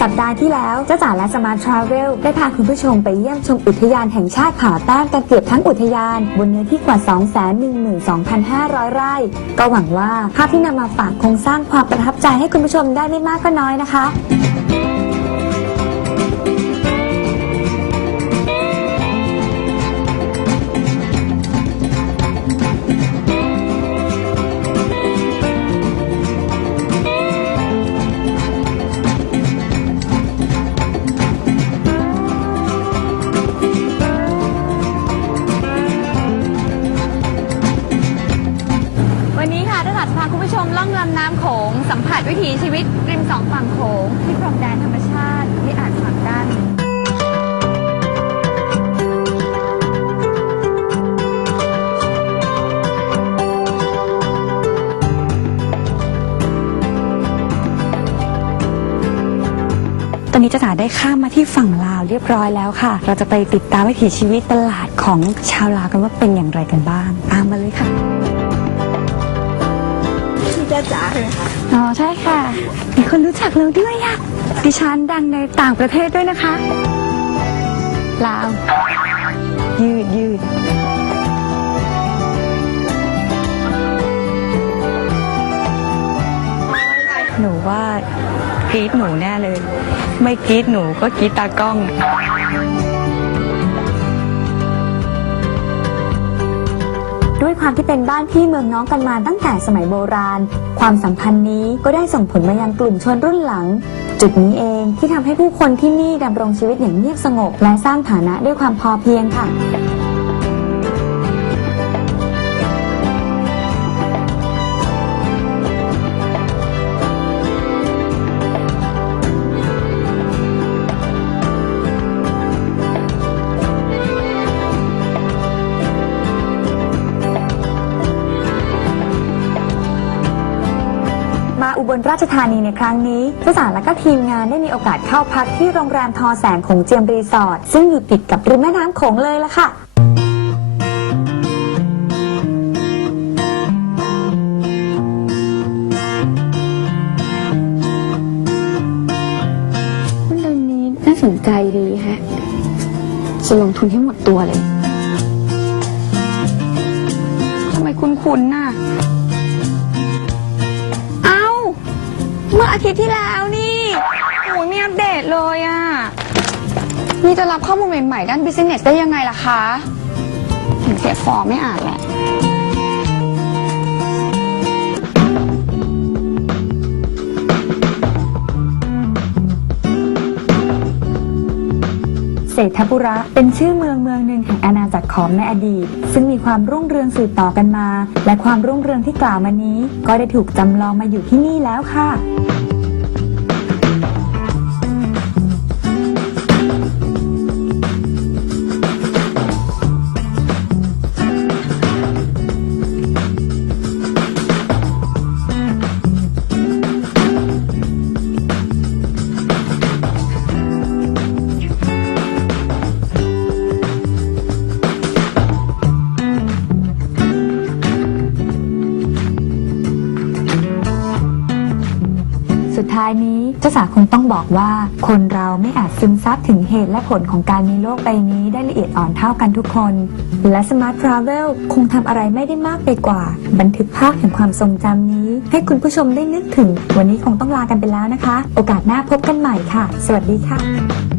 สัปดาห์ที่แล้วเจ้าจ๋าและสมาร์ททราเวลได้พาคุณผู้ชมไปเยี่ยมชมอุทยานแห่งชาติผาแต้มกันเกือบทั้งอุทยาน บนเนื้อที่กว่า 212,500 ไร่ ก็หวังว่าภาพที่นำมาฝากคงสร้างความประทับใจให้คุณผู้ชมได้ไม่มากก็น้อยนะคะ จะพาคุณผู้ชมล่องลำน้ำโขงสัมผัสวิถีชีวิตริมสองฝั่งโขงที่พรมแดนธรรมชาติที่อ่านสามด้านตอนนี้จะจ๋าได้ข้ามมาที่ฝั่งลาวเรียบร้อยแล้วค่ะ เราจะไปติดตามวิถีชีวิตตลาดของชาวลาวกันว่าเป็นอย่างไรกันบ้าง ตามมาเลยค่ะ จ้าจ๋าใช่ไหมคะอ๋อใช่ค่ะ มีคนรู้จักเราด้วยอะดิฉันดังในต่างประเทศด้วยนะคะลาวยืดยืดหนูว่ากรีดหนูแน่เลย ไม่กรีดหนูก็กรีดตากล้อง ด้วยความที่เป็นบ้านพี่เมืองน้องกันมาตั้งแต่สมัยโบราณ ความสัมพันธ์นี้ก็ได้ส่งผลมายังกลุ่มชนรุ่นหลัง จุดนี้เองที่ทำให้ผู้คนที่นี่ดำรงชีวิตอย่างเงียบสงบ และสร้างฐานะด้วยความพอเพียงค่ะ อุบลราชธานีในครั้งนี้ผู้สารและก็ทีมงานได้มีโอกาสเข้าพักที่โรงแรมทอแสงของเจียมรีสอร์ทซึ่งอยู่ติดกับริมแม่น้ำโขงเลยละค่ะเรื่องนี้น่าสนใจดีฮะจะลงทุนให้หมดตัวเลย ทำไมคุ้นๆน่ะ มื่ออาทิตย์ที่แล้วนี่โอ้ยมีอัปเดตเลยอะ นี่จะรับข้อมูลใหม่ๆ ด้าน business ได้ยังไงล่ะคะเห็นเสียฟอร์มไม่อ่านแหละ ศรษฐบุระเป็นชื่อเมืองเมืองหนึ่งแห่งอาณาจักรขอมในอดีต ซึ่งมีความรุ่งเรืองสืบต่อกันมา และความรุ่งเรืองที่กล่าวมานี้ ก็ได้ถูกจำลองมาอยู่ที่นี่แล้วค่ะ สุดท้ายนี้เจ้าสาวคงต้องบอกว่า คนเราไม่อาจซึมซับถึงเหตุและผลของการมีโลกใบนี้ได้ละเอียดอ่อนเท่ากันทุกคน และ Smart Travel คงทำอะไรไม่ได้มากไปกว่า บันทึกภาพแห่งความทรงจำนี้ ให้คุณผู้ชมได้นึกถึง วันนี้คงต้องลากันไปแล้วนะคะ โอกาสหน้าพบกันใหม่ค่ะ สวัสดีค่ะ